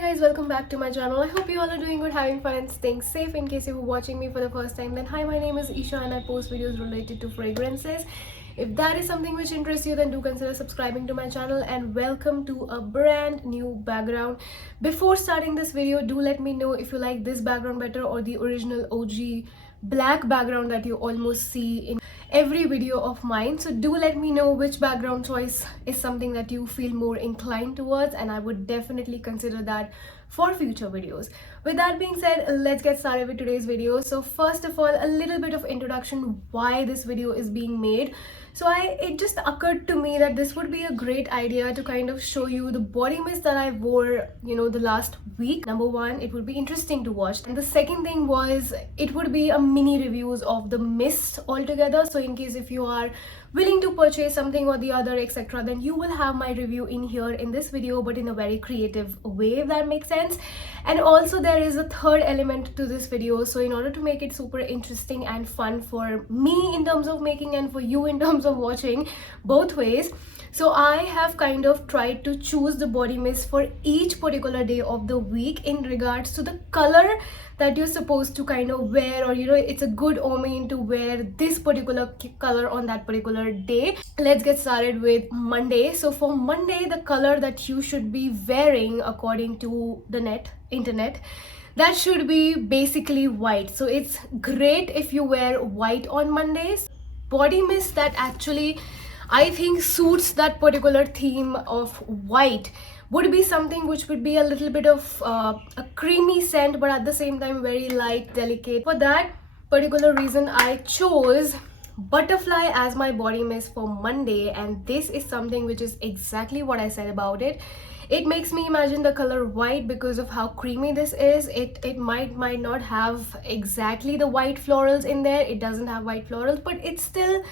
guys, welcome back to my channel. I hope you all are doing good, having fun and staying safe. In case you were watching me for the first time, then hi, my name is Isha and I post videos related to fragrances. If that is something which interests you, then do consider subscribing to my channel, and welcome to a brand new background. Before starting this video, do let me know if you like this background better or the original OG black background that you almost see in every video of mine. So do let me know which background choice is something that you feel more inclined towards, and I would definitely consider that for future videos. With that being said, let's get started with today's video. So first of all, a little bit of introduction why this video is being made. So it just occurred to me that this would be a great idea to kind of show you the body mist that I wore, the last week. Number one, it would be interesting to watch, and the second thing was it would be a mini reviews of the mist altogether. So in case if you are willing to purchase something or the other, etc., then you will have my review in here in this video, but in a very creative way, if that makes sense. And also there is a third element to this video, so in order to make it super interesting and fun for me in terms of making and for you in terms of watching both ways, so I have kind of tried to choose the body mist for each particular day of the week in regards to the color that you're supposed to kind of wear, or it's a good omen to wear this particular color on that particular day. Let's get started with Monday. So for Monday, the color that you should be wearing according to the internet, that should be basically white. So it's great if you wear white on Mondays. Body mist that actually I think suits that particular theme of white would be something which would be a little bit of a creamy scent, but at the same time very light, delicate. For that particular reason, I chose butterfly as my body mist for Monday, and this is something which is exactly what I said about it. It makes me imagine the color white because of how creamy this is. It might not have exactly the white florals in there. It doesn't have white florals, but it still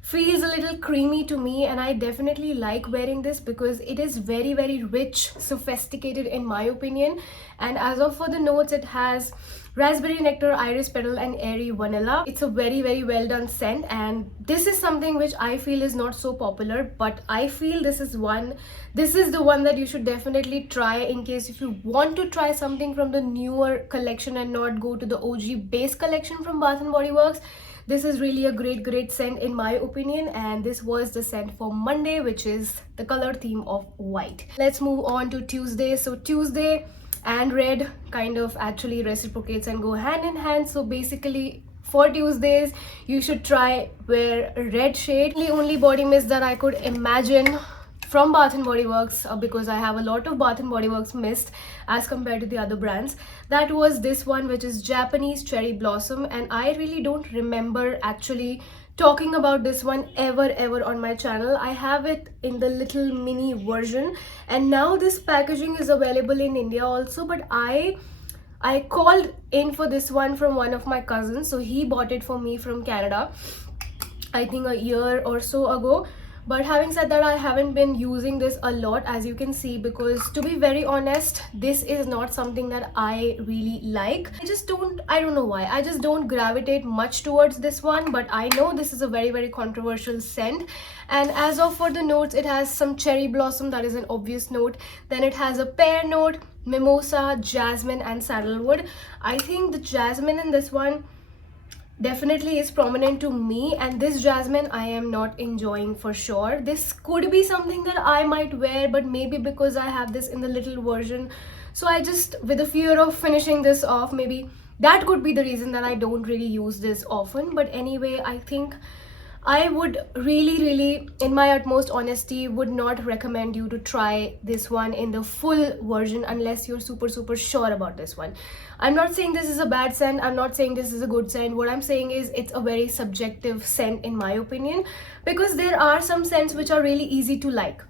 feels a little creamy to me, and I definitely like wearing this because it is very, very rich, sophisticated in my opinion. And as of for the notes, it has raspberry nectar, iris petal and airy vanilla. It's a very, very well done scent, and this is something which I feel is not so popular, but I feel this is the one that you should definitely try in case if you want to try something from the newer collection and not go to the OG base collection from Bath and Body Works. This is really a great scent in my opinion, and this was the scent for Monday, which is the color theme of white. Let's move on to Tuesday. So Tuesday and red kind of actually reciprocates and go hand in hand. So basically for Tuesdays, you should try wear red shade. The only body mist that I could imagine from Bath and Body Works, because I have a lot of Bath and Body Works mist as compared to the other brands, that was this one, which is Japanese Cherry Blossom. And I really don't remember actually talking about this one ever on my channel. I have it in the little mini version, and now this packaging is available in India also, but I called in for this one from one of my cousins, so he bought it for me from Canada, I think a year or so ago. But having said that, I haven't been using this a lot, as you can see, because to be very honest, this is not something that I really like. I don't know why, I just don't gravitate much towards this one. But I know this is a very, very controversial scent. And as of for the notes, it has some cherry blossom, that is an obvious note. Then it has a pear note, mimosa, jasmine and sandalwood. I think the jasmine in this one definitely is prominent to me, and this jasmine I am not enjoying for sure. This could be something that I might wear, but maybe because I have this in the little version, so I just, with the fear of finishing this off, maybe that could be the reason that I don't really use this often. But anyway, I think I would really, in my utmost honesty, would not recommend you to try this one in the full version unless you're super sure about this one. I'm not saying this is a bad scent, I'm not saying this is a good scent. What I'm saying is it's a very subjective scent in my opinion, because there are some scents which are really easy to like.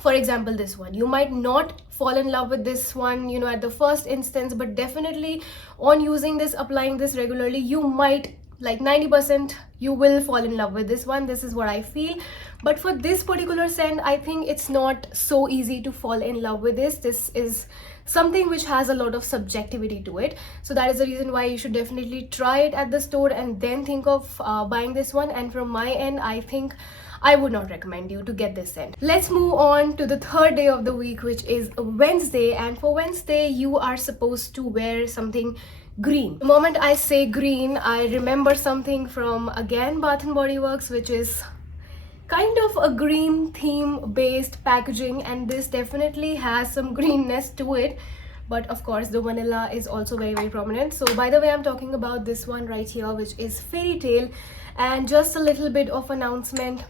For example, this one, you might not fall in love with this one, at the first instance, but definitely on using this, applying this regularly, you might, like 90%, you will fall in love with this one. This is what I feel. But for this particular scent, I think it's not so easy to fall in love with this. This is something which has a lot of subjectivity to it. So that is the reason why you should definitely try it at the store and then think of buying this one. And from my end, I think I would not recommend you to get this scent. Let's move on to the third day of the week, which is Wednesday. And for Wednesday, you are supposed to wear something green. The moment I say green, I remember something from, again, Bath and Body Works, which is kind of a green theme based packaging, and this definitely has some greenness to it, but of course the vanilla is also very prominent. So by the way, I'm talking about this one right here, which is Fairy Tale. And just a little bit of announcement,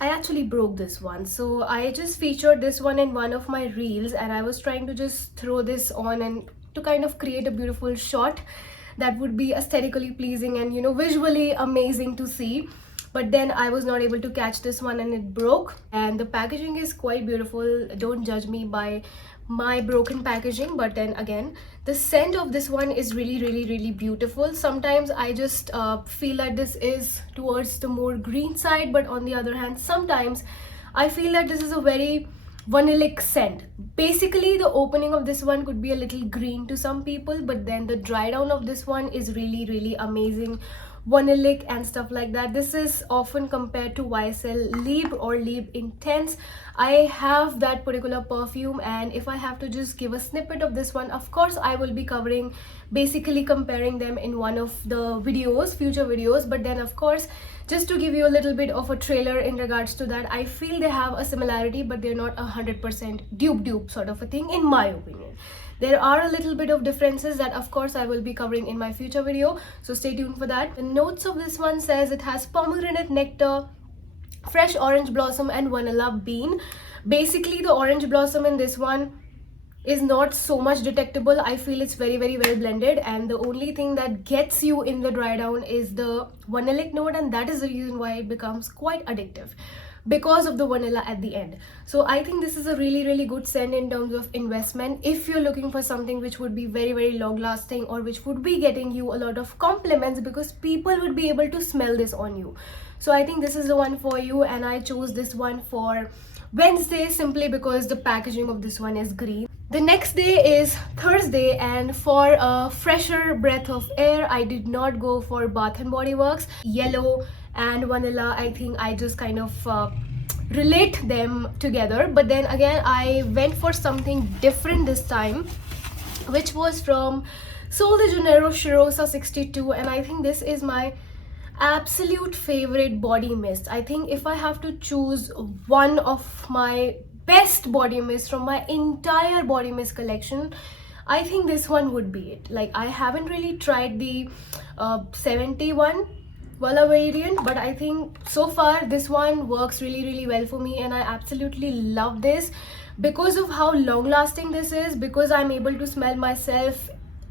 I actually broke this one, so I just featured this one in one of my reels, and I was trying to just throw this on and to kind of create a beautiful shot that would be aesthetically pleasing and, you know, visually amazing to see. But then I was not able to catch this one and it broke. And the packaging is quite beautiful. Don't judge me by my broken packaging, but then again, the scent of this one is really beautiful. Sometimes I just feel that this is towards the more green side, but on the other hand, sometimes I feel that this is a very vanillic scent. Basically, the opening of this one could be a little green to some people, but then the dry down of this one is really amazing, vanillic and stuff like that. This is often compared to YSL Libre or Libre Intense. I have that particular perfume, and if I have to just give a snippet of this one, of course I will be covering, basically comparing them in one of the videos, future videos. But then of course, just to give you a little bit of a trailer in regards to that, I feel they have a similarity, but they're not 100% dupe sort of a thing, in my opinion. There are a little bit of differences that of course I will be covering in my future video, so stay tuned for that. The notes of this one says it has pomegranate nectar, fresh orange blossom and vanilla bean. Basically, the orange blossom in this one is not so much detectable. I feel it's very well blended, and the only thing that gets you in the dry down is the vanillic note, and that is the reason why it becomes quite addictive, because of the vanilla at the end. So I think this is a really good scent in terms of investment if you're looking for something which would be very long lasting, or which would be getting you a lot of compliments, because people would be able to smell this on you. So I think this is the one for you, and I chose this one for Wednesday simply because the packaging of this one is green. The next day is Thursday, and for a fresher breath of air, I did not go for Bath and Body Works. Yellow and vanilla, I think I just kind of relate them together. But then again, I went for something different this time, which was from Sol de Janeiro Cheirosa 62, and I think this is my absolute favorite body mist. I think if I have to choose one of my best body mist from my entire body mist collection, I think this one would be it. Like, I haven't really tried the 71 Walla variant, but I think so far this one works really well for me, and I absolutely love this because of how long lasting this is, because I'm able to smell myself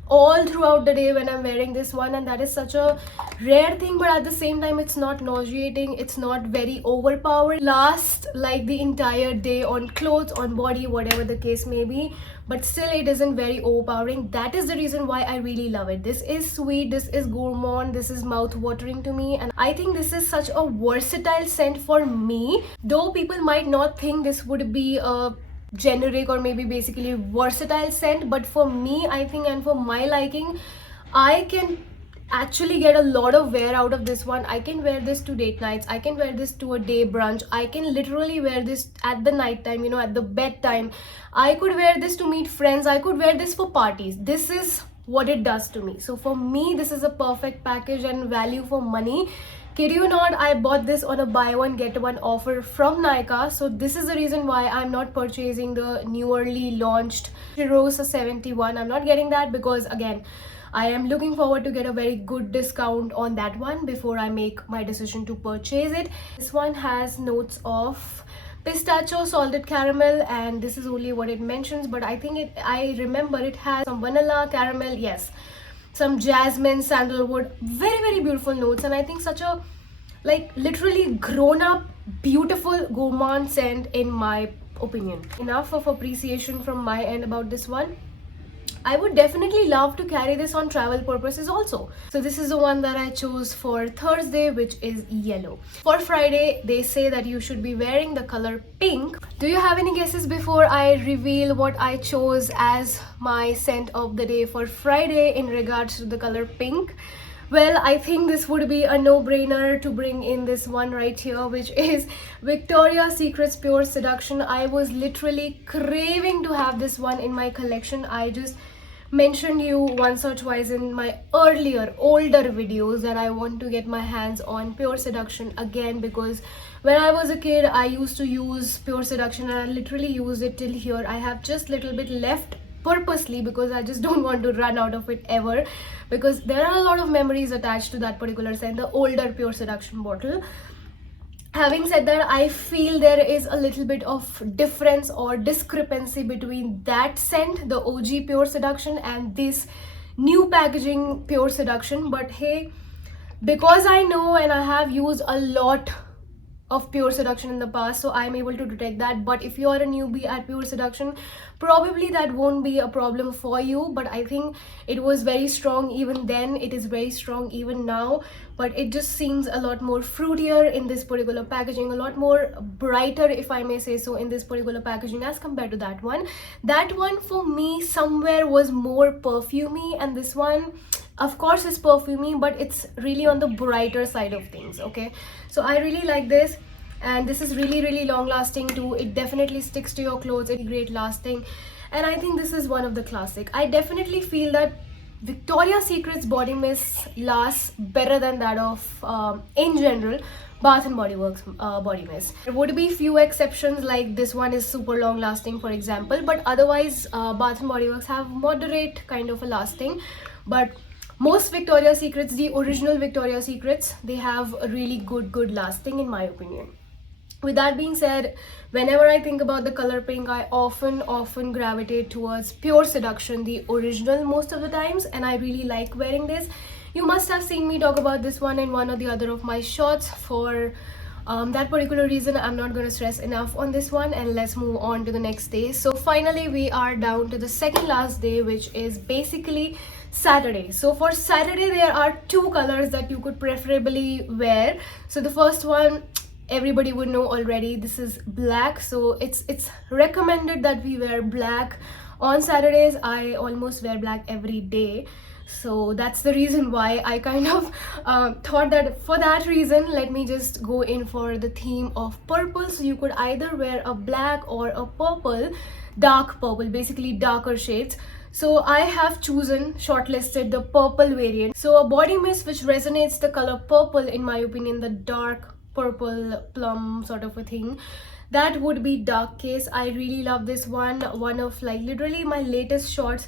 all throughout the day when I'm wearing this one, and that is such a rare thing. But at the same time, it's not nauseating, it's not very overpowered, lasts like the entire day on clothes, on body, whatever the case may be, but still it isn't very overpowering. That is the reason why I really love it. This is sweet, this is gourmand, this is mouth watering to me, and I think this is such a versatile scent for me. Though people might not think this would be a generic or maybe basically versatile scent, but for me, I think, and for my liking, I can actually get a lot of wear out of this one. I can wear this to date nights, I can wear this to a day brunch, I can literally wear this at the night time, you know, at the bedtime. I could wear this to meet friends, I could wear this for parties. This is what it does to me. So for me, this is a perfect package and value for money. Kid you not, I bought this on a buy one get one offer from Nykaa. So this is the reason why I'm not purchasing the newly launched Cheirosa 71. I'm not getting that because, again, I am looking forward to get a very good discount on that one before I make my decision to purchase it. This one has notes of pistachio, salted caramel, and this is only what it mentions, but I think I remember it has some vanilla, caramel, yes, some jasmine, sandalwood, very beautiful notes, and I think such a, like, literally grown up beautiful gourmand scent in my opinion. Enough of appreciation from my end about this one. I would definitely love to carry this on travel purposes also. So this is the one that I chose for Thursday, which is yellow. For Friday, they say that you should be wearing the color pink. Do you have any guesses before I reveal what I chose as my scent of the day for Friday in regards to the color pink? Well, I think this would be a no-brainer to bring in this one right here, which is Victoria's Secret's Pure Seduction. I was literally craving to have this one in my collection. I just mentioned you once or twice in my older videos that I want to get my hands on Pure Seduction again, because when I was a kid I used to use Pure Seduction and I literally used it till here. I have just little bit left purposely because I just don't want to run out of it ever, because there are a lot of memories attached to that particular scent, the older Pure Seduction bottle. Having said that, I feel there is a little bit of difference or discrepancy between that scent, the OG Pure Seduction, and this new packaging Pure Seduction. But hey, because I know and I have used a lot of Pure Seduction in the past, so I'm able to detect that. But if you are a newbie at Pure Seduction, probably that won't be a problem for you. But I think it was very strong even then, it is very strong even now, but it just seems a lot more fruitier in this particular packaging, a lot more brighter, if I may say so, in this particular packaging as compared to that one. That one for me somewhere was more perfumey, and this one of course is perfumey, but it's really on the brighter side of things. Okay, so I really like this, and this is really long lasting too. It definitely sticks to your clothes, it's great lasting, and I think this is one of the classic. I definitely feel that Victoria's Secret's body mist lasts better than that of in general Bath and Body Works body mist. There would be few exceptions, like this one is super long lasting for example, but otherwise Bath and Body Works have moderate kind of a lasting. But most Victoria's Secrets, the original Victoria's Secrets, they have a really good lasting in my opinion. With that being said, whenever I think about the color pink, I often gravitate towards Pure Seduction, the original, most of the times, and I really like wearing this. You must have seen me talk about this one in one or the other of my shots. For that particular reason, I'm not going to stress enough on this one, and let's move on to the next day. So finally we are down to the second last day, which is basically Saturday. So for Saturday there are two colors that you could preferably wear. So the first one everybody would know already, this is black. So it's recommended that we wear black on Saturdays. I almost wear black every day, so that's the reason why I kind of thought that for that reason let me just go in for the theme of purple. So you could either wear a black or a purple, dark purple, basically darker shades. So I have chosen, shortlisted the purple variant. So a body mist which resonates the color purple, in my opinion, the dark purple plum sort of a thing, that would be Dark Case. I really love this one. One of like literally my latest shots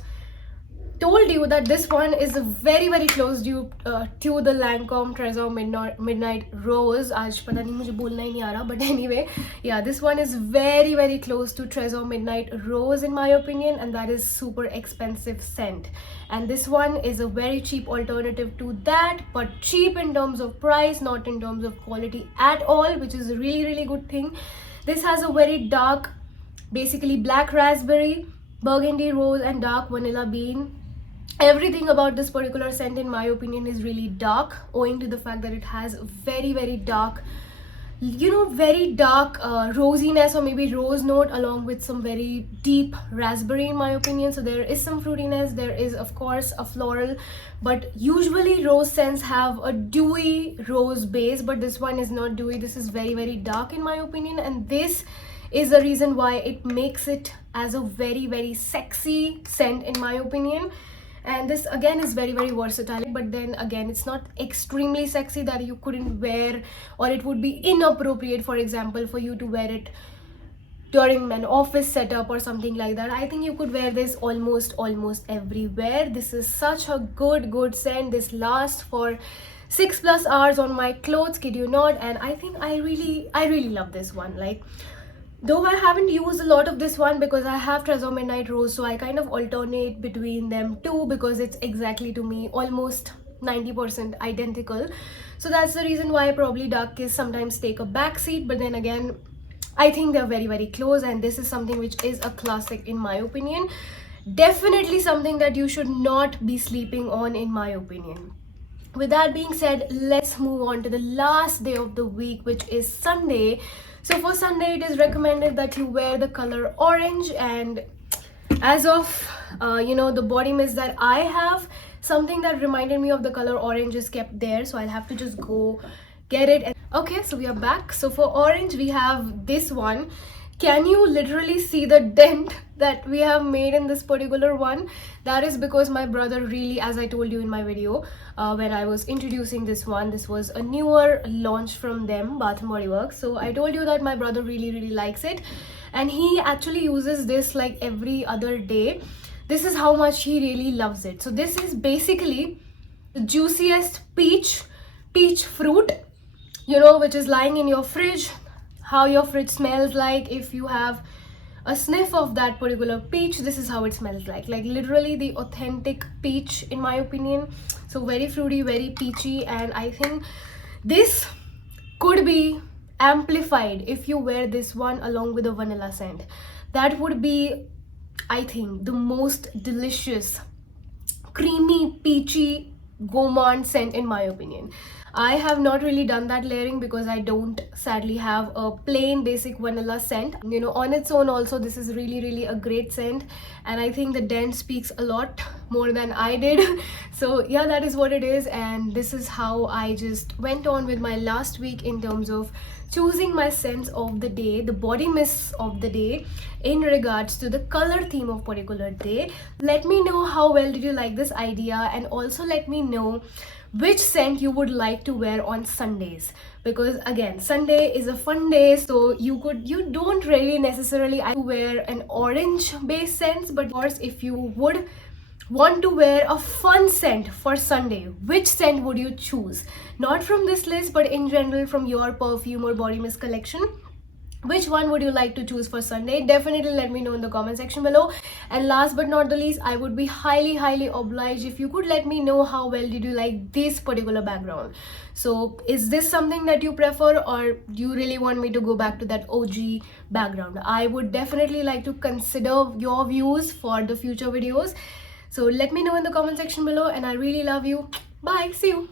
told you that this one is very close dupe to the Lancome Trésor Midnight Rose. Aaj pata nahi mujhe bolna hi nahi aa raha, but anyway, yeah, this one is very close to Trésor Midnight Rose in my opinion, and that is super expensive scent. And this one is a very cheap alternative to that, but cheap in terms of price, not in terms of quality at all, which is a really good thing. This has a very dark, basically black raspberry, burgundy rose, and dark vanilla bean. Everything about this particular scent in my opinion is really dark, owing to the fact that it has very dark, you know, very dark rosiness or maybe rose note, along with some very deep raspberry in my opinion. So there is some fruitiness, there is of course a floral, but usually rose scents have a dewy rose base, but this one is not dewy. This is very dark in my opinion, and this is the reason why it makes it as a very sexy scent in my opinion. And this again is very versatile, but then again it's not extremely sexy that you couldn't wear, or it would be inappropriate, for example, for you to wear it during an office setup or something like that. I think you could wear this almost everywhere. This is such a good scent. This lasts for 6+ hours on my clothes, kid you not, and I think I really love this one. Like, though I haven't used a lot of this one because I have Trésor Midnight Rose, so I kind of alternate between them too, because it's exactly, to me, almost 90% identical. So that's the reason why probably Dark Kiss sometimes take a back seat, but then again I think they're very close, and this is something which is a classic in my opinion. Definitely something that you should not be sleeping on in my opinion. With that being said, let's move on to the last day of the week, which is Sunday. So for Sunday, it is recommended that you wear the color orange, and as of the body mist that I have, something that reminded me of the color orange is kept there, so I'll have to just go get it. Okay, so we are back. So for orange we have this one. Can you literally see the dent that we have made in this particular one? That is because my brother really, as I told you in my video when I was introducing this one, this was a newer launch from them, Bath and Body Works. So I told you that my brother really likes it, and he actually uses this like every other day. This is how much he really loves it. So this is basically the juiciest peach fruit, you know, which is lying in your fridge. How your fridge smells like, if you have a sniff of that particular peach, this is how it smells like literally the authentic peach in my opinion. So very fruity, very peachy, and I think this could be amplified if you wear this one along with a vanilla scent. That would be, I think, the most delicious creamy peachy gourmand scent in my opinion. I have not really done that layering because I don't sadly have a plain basic vanilla scent. You know, on its own also this is really a great scent, and I think the dent speaks a lot more than I did. So yeah, that is what it is, and this is how I just went on with my last week in terms of choosing my scents of the day, the body mists of the day in regards to the color theme of particular day. Let me know how well did you like this idea, and also let me know which scent you would like to wear on Sundays, because again, Sunday is a fun day, so you don't really necessarily wear an orange based scent, but of course if you would want to wear a fun scent for Sunday, which scent would you choose? Not from this list, but in general from your perfume or body mist collection. Which one would you like to choose for Sunday? Definitely let me know in the comment section below. And last but not the least, I would be highly obliged if you could let me know how well did you like this particular background. So is this something that you prefer, or do you really want me to go back to that OG background? I would definitely like to consider your views for the future videos. So let me know in the comment section below, and I really love you. Bye, see you.